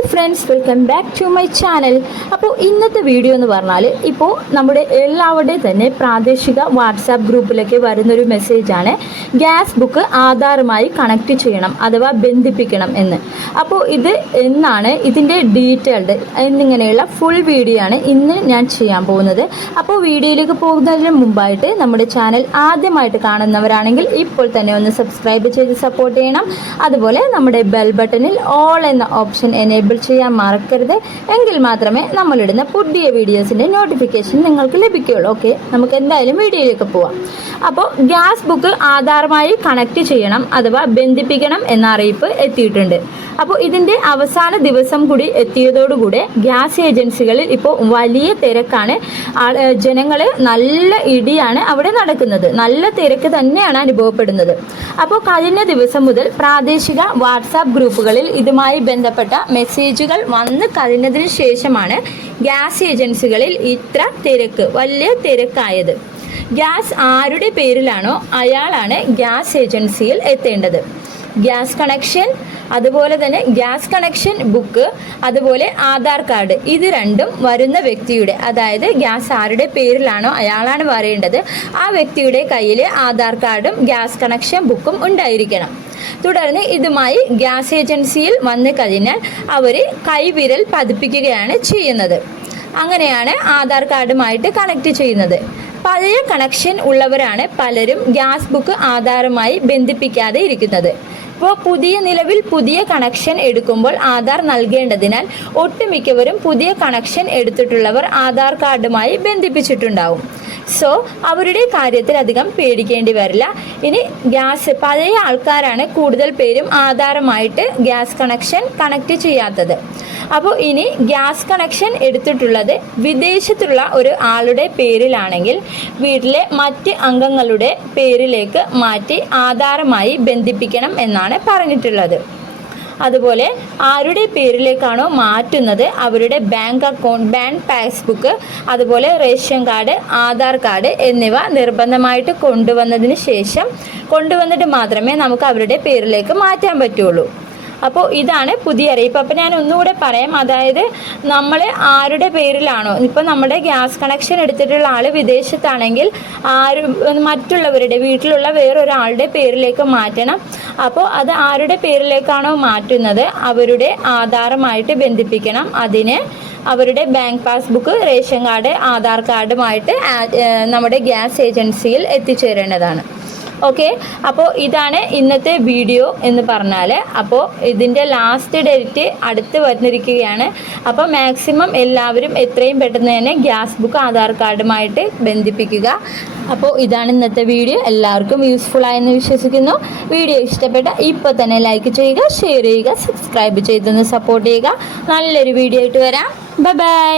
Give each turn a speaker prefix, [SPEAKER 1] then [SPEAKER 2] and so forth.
[SPEAKER 1] Hi friends welcome back to my channel അപ്പോൾ ഇന്നത്തെ video എന്ന് പറഞ്ഞാൽ ഇപ്പോൾ നമ്മുടെ എല്ലാവരുടെയും തന്നെ പ്രാദേശിക വാട്സാപ്പ് ഗ്രൂപ്പിലൊക്കെ വരുന്നൊരു മെസ്സേജാണ് ഗ്യാസ് ബുക്ക് ആധാറുമായി കണക്ട് ചെയ്യണം അഥവാ ബന്ധിപ്പിക്കണം എന്ന്. അപ്പോൾ ഇത് എന്നാണ്? ഇതിന്റെ ഡീറ്റെയിൽഡ് എന്നിങ്ങനെയുള്ള ഫുൾ വീഡിയോ ആണ് ഇന്ന് ഞാൻ ചെയ്യാൻ പോകുന്നത്. അപ്പോൾ വീഡിയോയിലേക്ക് പോകുന്നതിന് മുമ്പായിട്ട് നമ്മുടെ ചാനൽ ആദ്യമായിട്ട് കാണുന്നവരാണെങ്കിൽ ഇപ്പോൾ തന്നെ ഒന്ന് സബ്സ്ക്രൈബ് ചെയ്ത് സപ്പോർട്ട് ചെയ്യണം. അതുപോലെ നമ്മുടെ ബെൽ ബട്ടണിൽ ഓൾ എന്ന ഓപ്ഷൻ എനേബിൾ ചെയ്യാൻ മറക്കരുത്. എങ്കിൽ മാത്രമേ നമ്മളിടുന്ന പുതിയ വീഡിയോസിന്റെ നോട്ടിഫിക്കേഷൻ നിങ്ങൾക്ക് ലഭിക്കുകയുള്ളൂ. ഓക്കെ നമുക്ക് എന്തായാലും വീഡിയോയിലേക്ക് പോവാം. അപ്പോൾ ഗ്യാസ് ബുക്ക് ആധാറുമായി കണക്ട് ചെയ്യണം അഥവാ ബന്ധിപ്പിക്കണം എന്ന അറിയിപ്പ് എത്തിയിട്ടുണ്ട്. അപ്പോൾ ഇതിന്റെ അവസാന ദിവസം കൂടി എത്തിയതോടുകൂടെ ഗ്യാസ് ഏജൻസികളിൽ ഇപ്പോൾ വലിയ തിരക്കാണ്. ജനങ്ങൾ നല്ല ഇടിയാണ് അവിടെ നടക്കുന്നത്. നല്ല തിരക്ക് തന്നെയാണ് അനുഭവപ്പെടുന്നത്. അപ്പോൾ കഴിഞ്ഞ ദിവസം മുതൽ പ്രാദേശിക വാട്സാപ്പ് ഗ്രൂപ്പുകളിൽ ഇതുമായി ബന്ധപ്പെട്ട മെസ്സേജുകൾ വന്ന് കഴിഞ്ഞതിന് ശേഷമാണ് ഗ്യാസ് ഏജൻസികളിൽ ഇത്ര തിരക്ക് വലിയ തിരക്കായത്. ഗ്യാസ് ആരുടെ പേരിലാണോ അയാളാണ് ഗ്യാസ് ഏജൻസിയിൽ എത്തേണ്ടത്. ഗ്യാസ് കണക്ഷൻ അതുപോലെ തന്നെ ഗ്യാസ് കണക്ഷൻ ബുക്ക് അതുപോലെ ആധാർ കാർഡ്. ഇത് രണ്ടും വരുന്ന വ്യക്തിയുടെ അതായത് ഗ്യാസ് ആരുടെ പേരിലാണോ അയാളാണ് വരേണ്ടത് ആ വ്യക്തിയുടെ കയ്യിൽ ആധാർ കാർഡും ഗ്യാസ് കണക്ഷൻ ബുക്കും ഉണ്ടായിരിക്കണം. തുടർന്ന് ഇതുമായി ഗ്യാസ് ഏജൻസിയിൽ വന്നു കഴിഞ്ഞാൽ അവർ കൈവിരൽ പതിപ്പിക്കുകയാണ് ചെയ്യുന്നത്. അങ്ങനെയാണ് ആധാർ കാർഡുമായിട്ട് കണക്ട് ചെയ്യുന്നത്. പഴയ കണക്ഷൻ ഉള്ളവരാണ് പലരും ഗ്യാസ് ബുക്ക് ആധാറുമായി ബന്ധിപ്പിക്കാതെ ഇരിക്കുന്നത്. ഇപ്പോൾ പുതിയ നിലവിൽ പുതിയ കണക്ഷൻ എടുക്കുമ്പോൾ ആധാർ നൽകേണ്ടതിനാൽ ഒട്ടുമിക്കവരും പുതിയ കണക്ഷൻ എടുത്തിട്ടുള്ളവർ ആധാർ കാർഡുമായി ബന്ധിപ്പിച്ചിട്ടുണ്ടാവും. സോ അവരുടെ കാര്യത്തിൽ അധികം പേടിക്കേണ്ടി വരില്ല. ഇനി ഗ്യാസ് പഴയ ആൾക്കാരാണ് കൂടുതൽ പേരും ആധാരമായിട്ട് ഗ്യാസ് കണക്ഷൻ കണക്ട് ചെയ്യാത്തത്. അപ്പോൾ ഇനി ഗ്യാസ് കണക്ഷൻ എടുത്തിട്ടുള്ളത് വിദേശത്തുള്ള ഒരു ആളുടെ പേരിലാണെങ്കിൽ വീട്ടിലെ മറ്റ് അംഗങ്ങളുടെ പേരിലേക്ക് മാറ്റി ആധാരമായി ബന്ധിപ്പിക്കണം എന്നാണ് പറഞ്ഞിട്ടുള്ളത്. അതുപോലെ ആരുടെ പേരിലേക്കാണോ മാറ്റുന്നത് അവരുടെ ബാങ്ക് അക്കൗണ്ട് ബാങ്ക് പാസ്ബുക്ക് അതുപോലെ റേഷൻ കാർഡ് ആധാർ കാർഡ് എന്നിവ നിർബന്ധമായിട്ട് കൊണ്ടുവന്നതിന് ശേഷം കൊണ്ടുവന്നിട്ട് മാത്രമേ നമുക്ക് അവരുടെ പേരിലേക്ക് മാറ്റാൻ പറ്റുള്ളൂ. അപ്പോൾ ഇതാണ് പുതിയ അറിയിപ്പ് അപ്പോൾ ഞാൻ ഒന്നുകൂടെ പറയാം. അതായത് നമ്മൾ ആരുടെ പേരിലാണോ ഇപ്പം നമ്മുടെ ഗ്യാസ് കണക്ഷൻ എടുത്തിട്ടുള്ള ആൾ വിദേശത്താണെങ്കിൽ ആരും മറ്റുള്ളവരുടെ വീട്ടിലുള്ള വേറൊരാളുടെ പേരിലേക്ക് മാറ്റണം. അപ്പോൾ അത് ആരുടെ പേരിലേക്കാണോ മാറ്റുന്നത് അവരുടെ ആധാറുമായിട്ട് ബന്ധിപ്പിക്കണം. അതിന് അവരുടെ bank passbook ration card Aadhaar കാർഡുമായിട്ട് നമ്മുടെ ഗ്യാസ് ഏജൻസിയിൽ എത്തിച്ചേരേണ്ടതാണ്. ഓക്കെ അപ്പോൾ ഇതാണ് ഇന്നത്തെ വീഡിയോ എന്ന് പറഞ്ഞാൽ അപ്പോൾ ഇതിന്റെ ലാസ്റ്റ് ഡേറ്റ് അടുത്ത് വന്നിരിക്കുകയാണ്. അപ്പോൾ മാക്സിമം എല്ലാവരും എത്രയും പെട്ടെന്ന് തന്നെ ഗ്യാസ് ബുക്ക് ആധാർ കാർഡുമായിട്ട് ബന്ധിപ്പിക്കുക. അപ്പോൾ ഇതാണ് ഇന്നത്തെ വീഡിയോ എല്ലാവർക്കും യൂസ്ഫുൾ ആയെന്ന് വിശ്വസിക്കുന്നു. വീഡിയോ ഇഷ്ടപ്പെട്ട ഇപ്പോൾ തന്നെ ലൈക്ക് ചെയ്യുക ഷെയർ ചെയ്യുക സബ്സ്ക്രൈബ് ചെയ്തൊന്ന് സപ്പോർട്ട് ചെയ്യുക. നല്ലൊരു വീഡിയോ ആയിട്ട് വരാം. Bye bye